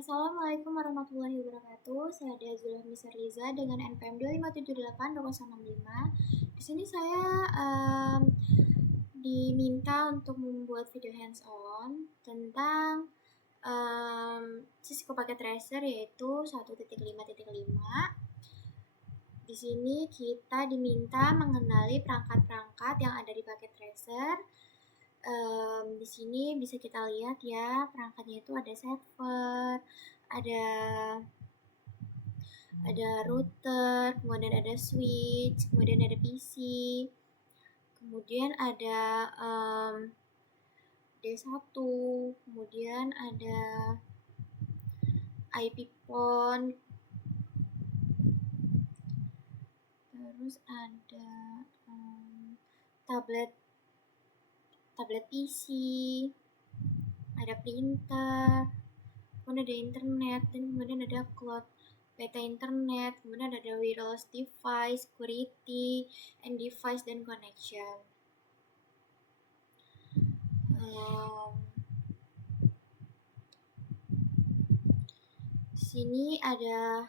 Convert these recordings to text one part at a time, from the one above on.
Assalamualaikum warahmatullahi wabarakatuh. Saya Dea Zulhami Serliza dengan NPM 2578-2065. Di sini saya diminta untuk membuat video hands-on tentang Cisco Packet Tracer yaitu 1.5.5. Di sini kita diminta mengenali perangkat-perangkat yang ada di Packet Tracer. Di sini bisa kita lihat ya, perangkatnya itu ada server, ada router, kemudian ada switch, kemudian ada PC, kemudian ada D1, kemudian ada IP phone, terus ada tablet PC, ada printer, kemudian ada internet, dan kemudian ada cloud data internet, kemudian ada wireless device, security, and device dan connection. Di sini ada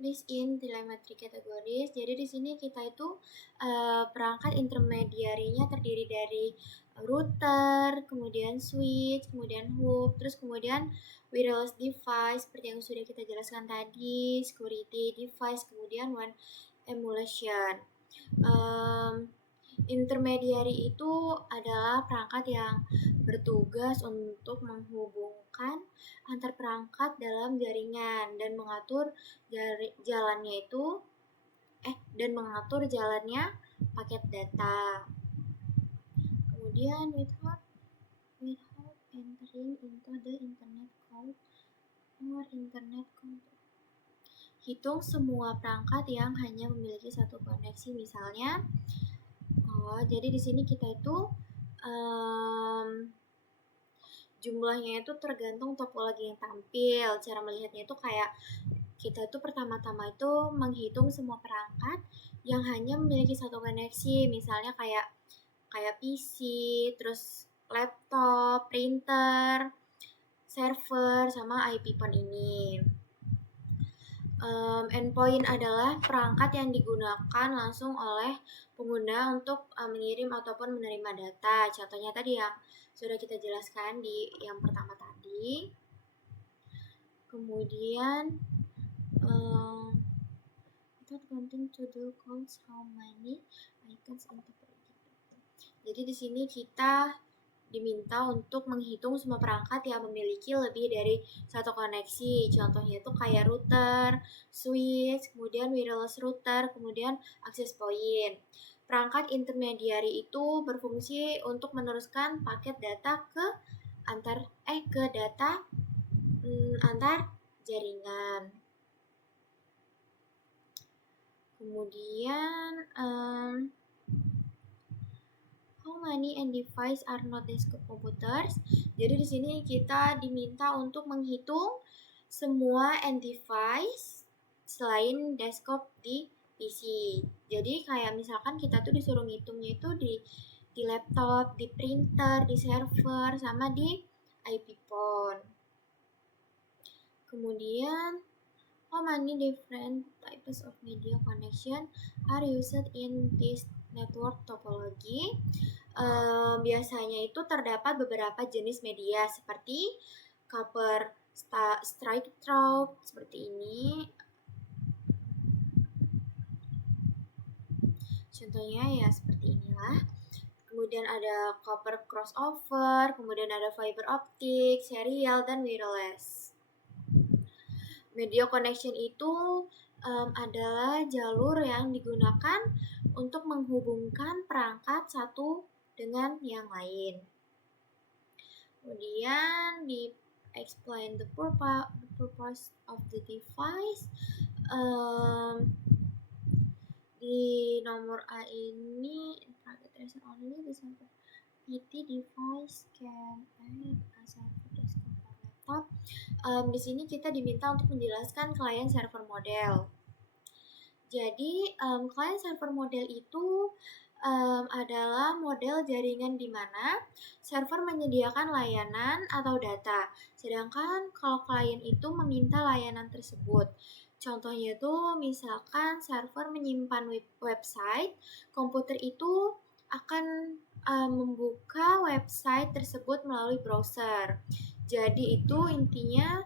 list in telemetry categories. Jadi di sini kita itu perangkat intermediarinya terdiri dari router, kemudian switch, kemudian hub, terus kemudian wireless device seperti yang sudah kita jelaskan tadi, security device, kemudian one emulation. Intermediary itu adalah perangkat yang bertugas untuk menghubungkan antar perangkat dalam jaringan dan mengatur jalannya paket data. Kemudian without entering into the internet code or internet control. Hitung semua perangkat yang hanya memiliki satu koneksi, misalnya. Jadi di sini kita itu jumlahnya itu tergantung topologi yang tampil. Cara melihatnya itu kayak kita itu pertama-tama itu menghitung semua perangkat yang hanya memiliki satu koneksi, misalnya kayak PC, terus laptop, printer, server, sama IP phone ini. Endpoint adalah perangkat yang digunakan langsung oleh pengguna untuk mengirim ataupun menerima data. Contohnya tadi yang sudah kita jelaskan di yang pertama tadi. Kemudian without counting to the counts how many icons interpreted. Jadi di sini kita diminta untuk menghitung semua perangkat yang memiliki lebih dari satu koneksi. Contohnya itu kayak router, switch, kemudian wireless router, kemudian access point. Perangkat intermediary itu berfungsi untuk meneruskan paket data ke data antar jaringan. Kemudian how many end device are not desktop computers? Jadi di sini kita diminta untuk menghitung semua end device selain desktop di PC. Jadi kayak misalkan kita tuh disuruh ngitungnya itu di laptop, di printer, di server, sama di IP phone. Kemudian how many different types of media connection are used in this network topology? Biasanya itu terdapat beberapa jenis media seperti copper strike through seperti ini. Contohnya ya seperti inilah. Kemudian ada copper crossover, kemudian ada fiber optic, serial, dan wireless. Media connection itu adalah jalur yang digunakan untuk menghubungkan perangkat satu dengan yang lain. Kemudian di explain the purpose of the device. Di nomor A ini packet tracer only the server PT device can add a server desktop or laptop. Di sini kita diminta untuk menjelaskan client server model. Jadi client server model itu adalah model jaringan di mana server menyediakan layanan atau data, sedangkan kalau klien itu meminta layanan tersebut. Contohnya itu misalkan server menyimpan website, komputer itu akan membuka website tersebut melalui browser. Jadi itu intinya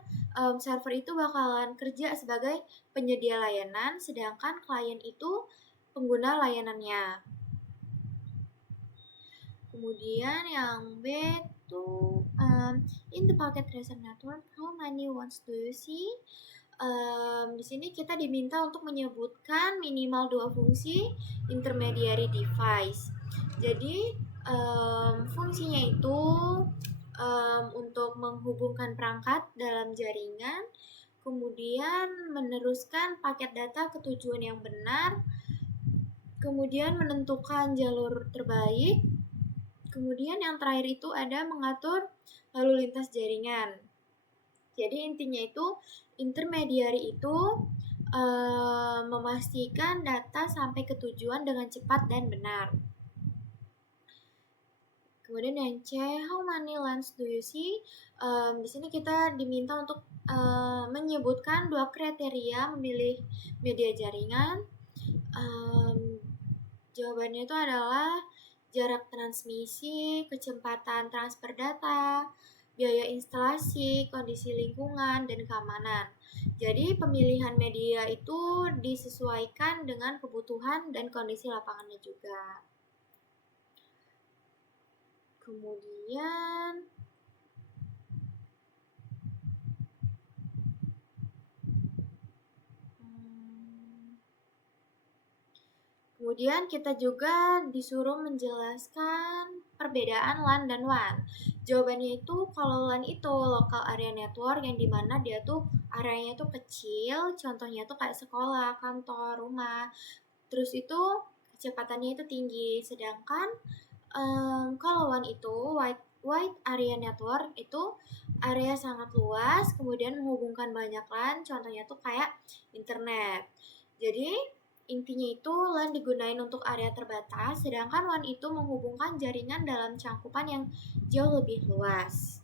server itu bakalan kerja sebagai penyedia layanan, sedangkan klien itu pengguna layanannya. Kemudian yang B itu in the packet tracer network, how many ones do you see? Di sini kita diminta untuk menyebutkan minimal 2 fungsi intermediary device. Jadi fungsinya itu untuk menghubungkan perangkat dalam jaringan, kemudian meneruskan paket data ke tujuan yang benar, kemudian menentukan jalur terbaik, kemudian yang terakhir itu ada mengatur lalu lintas jaringan. Jadi intinya itu intermediary itu memastikan data sampai ke tujuan dengan cepat dan benar. Kemudian yang C, how many lines do you see? Di sini kita diminta untuk menyebutkan 2 kriteria memilih media jaringan. Jawabannya itu adalah jarak transmisi, kecepatan transfer data, biaya instalasi, kondisi lingkungan, dan keamanan. Jadi pemilihan media itu disesuaikan dengan kebutuhan dan kondisi lapangannya juga. Kemudian kita juga disuruh menjelaskan perbedaan LAN dan WAN. Jawabannya itu kalau LAN itu local area network yang dimana dia tuh areanya tuh kecil, contohnya tuh kayak sekolah, kantor, rumah. Terus itu kecepatannya itu tinggi. Sedangkan kalau WAN itu wide area network itu area sangat luas, kemudian menghubungkan banyak LAN, contohnya tuh kayak internet. Jadi intinya itu LAN digunain untuk area terbatas, sedangkan WAN itu menghubungkan jaringan dalam cangkupan yang jauh lebih luas.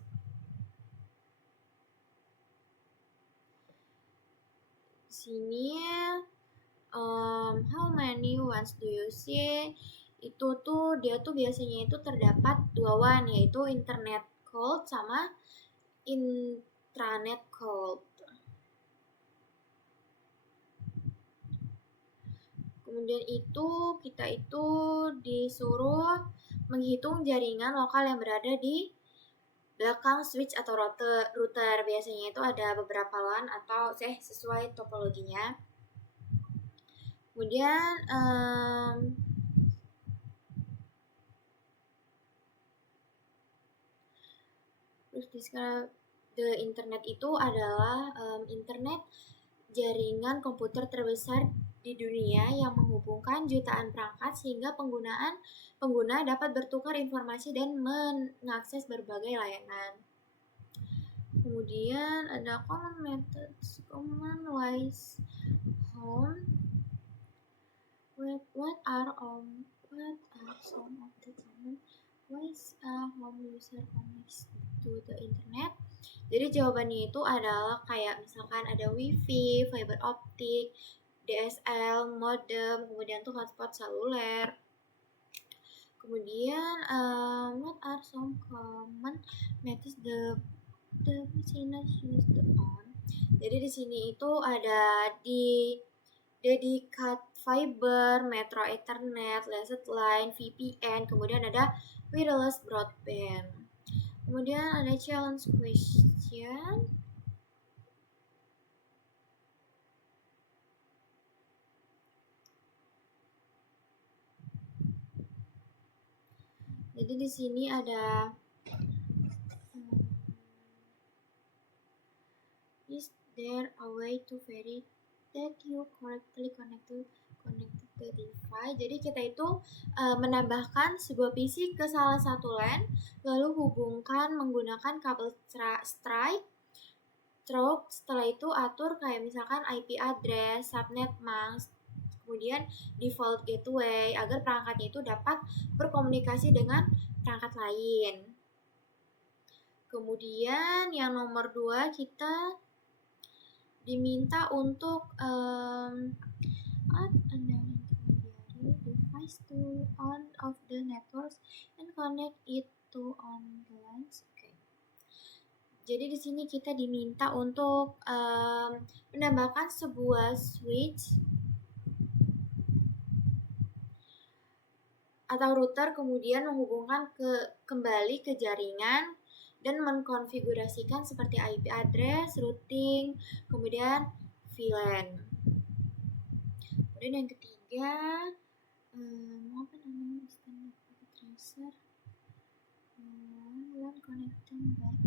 Di sini how many WANs do you see? Itu tuh dia tuh biasanya itu terdapat 2 WAN, yaitu internet cold sama intranet cold. Kemudian itu kita itu disuruh menghitung jaringan lokal yang berada di belakang switch atau router. Biasanya itu ada beberapa LAN atau sesuai topologinya. Kemudian the internet itu adalah internet jaringan komputer terbesar di dunia yang menghubungkan jutaan perangkat sehingga pengguna dapat bertukar informasi dan mengakses berbagai layanan. Kemudian ada common methods, common wise home. What are some of the common ways home user connects to the internet? Jadi jawabannya itu adalah kayak misalkan ada wifi, fiber optik, DSL, modem, kemudian tuh hotspot seluler. Kemudian what are some common methods the listeners use on? Jadi di sini itu ada di dedicated fiber, metro ethernet, laser line, VPN, kemudian ada wireless broadband. Kemudian ada challenge question. Jadi di sini ada is there a way to verify that you correctly connected the device? Jadi kita itu menambahkan sebuah PC ke salah satu LAN, lalu hubungkan menggunakan kabel strike. Setelah itu atur kayak misalkan IP address, subnet mask, kemudian default gateway agar perangkatnya itu dapat berkomunikasi dengan perangkat lain. Kemudian yang nomor 2 kita diminta untuk add an intermediary device to on of the networks and connect it to on the lines. Okay. Jadi di sini kita diminta untuk menambahkan sebuah switch atau router, kemudian menghubungkan kembali ke jaringan dan mengkonfigurasikan seperti IP address, routing, kemudian VLAN. Kemudian yang ketiga, apa namanya, standard packet tracer, LAN connecting back.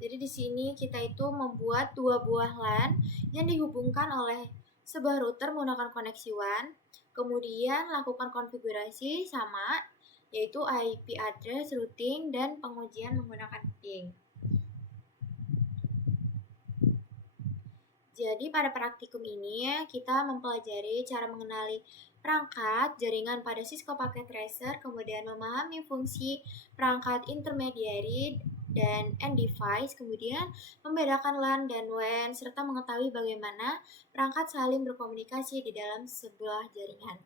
Jadi di sini kita itu membuat 2 buah LAN yang dihubungkan oleh sebuah router menggunakan koneksi WAN. Kemudian lakukan konfigurasi sama, yaitu IP address, routing, dan pengujian menggunakan ping. Jadi pada praktikum ini kita mempelajari cara mengenali perangkat jaringan pada Cisco Packet Tracer, kemudian memahami fungsi perangkat intermediary dan end device, kemudian membedakan LAN dan WAN, serta mengetahui bagaimana perangkat saling berkomunikasi di dalam sebuah jaringan.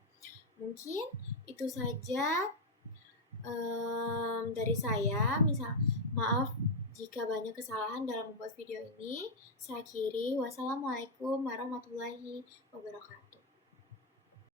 Mungkin itu saja dari saya. Maaf jika banyak kesalahan dalam membuat video ini. Saya akhiri. Wassalamualaikum warahmatullahi wabarakatuh.